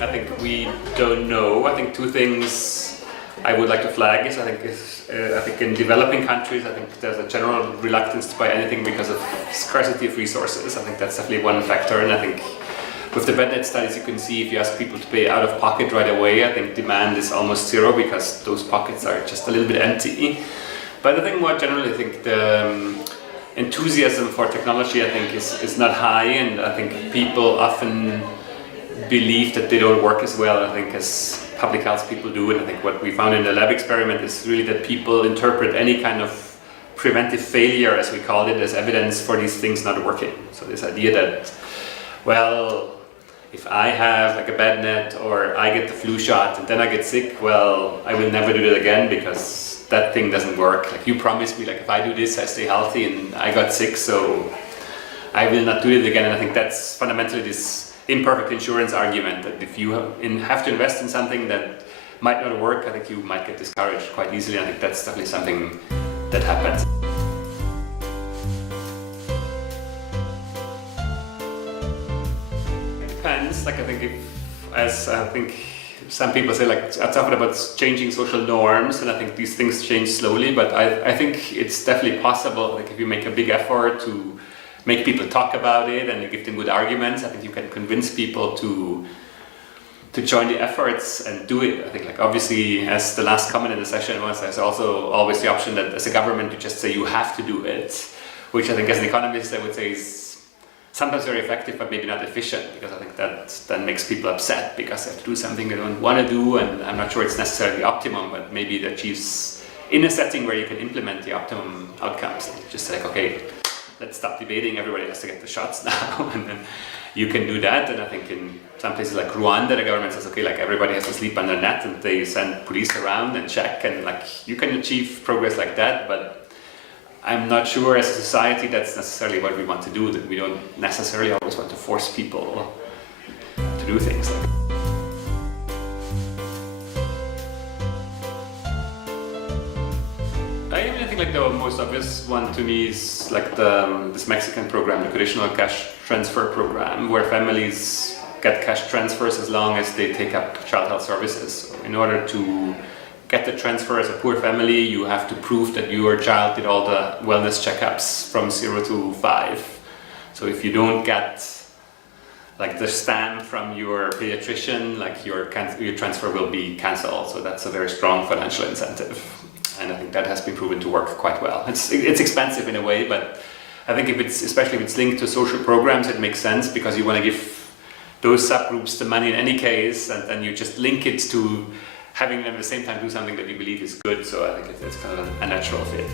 I think we don't know. I think two things I would like to flag is I think in developing countries, I think there's a general reluctance to buy anything because of scarcity of resources. I think that's definitely one factor, and I think with the BedNet studies you can see if you ask people to pay out of pocket right away, I think demand is almost zero because those pockets are just a little bit empty. But I think more generally, I think the enthusiasm for technology I think is not high, and I think people often believe that they don't work as well, I think, as public health people do. And I think what we found in the lab experiment is really that people interpret any kind of preventive failure, as we called it, as evidence for these things not working. So this idea that, well, if I have like a bad net or I get the flu shot and then I get sick, well, I will never do that again because that thing doesn't work. Like, you promised me, like, if I do this, I stay healthy, and I got sick, so I will not do it again. And I think that's fundamentally this imperfect insurance argument, that if you have to invest in something that might not work, I think you might get discouraged quite easily. I think that's definitely something that happens. It depends. Like, I think some people say, like, I'm talking about changing social norms, and I think these things change slowly, but I think it's definitely possible. Like, if you make a big effort to make people talk about it and you give them good arguments, I think you can convince people to join the efforts and do it. I think, like, obviously, as the last comment in the session was, there's also always the option that as a government you just say you have to do it, which I think as an economist I would say is sometimes very effective but maybe not efficient, because I think that then makes people upset because they have to do something they don't want to do, and I'm not sure it's necessarily optimum, but maybe it achieves in a setting where you can implement the optimum outcomes. Just like, okay, let's stop debating, everybody has to get the shots now, and then you can do that. And I think in some places like Rwanda, the government says, okay, like, everybody has to sleep under net, and they send police around and check, and like, you can achieve progress like that, but I'm not sure as a society that's necessarily what we want to do, that we don't necessarily always want to force people to do things. I think like the most obvious one to me is like this Mexican program, the conditional cash transfer program, where families get cash transfers as long as they take up child health services. So in order to get the transfer as a poor family, you have to prove that your child did all the wellness checkups from 0 to 5. So if you don't get like the stamp from your pediatrician, like your transfer will be cancelled. So that's a very strong financial incentive. And I think that has been proven to work quite well. It's expensive in a way, but I think especially if it's linked to social programs, it makes sense, because you want to give those subgroups the money in any case, and then you just link it to having them at the same time do something that you believe is good. So I think it's kind of a natural fit.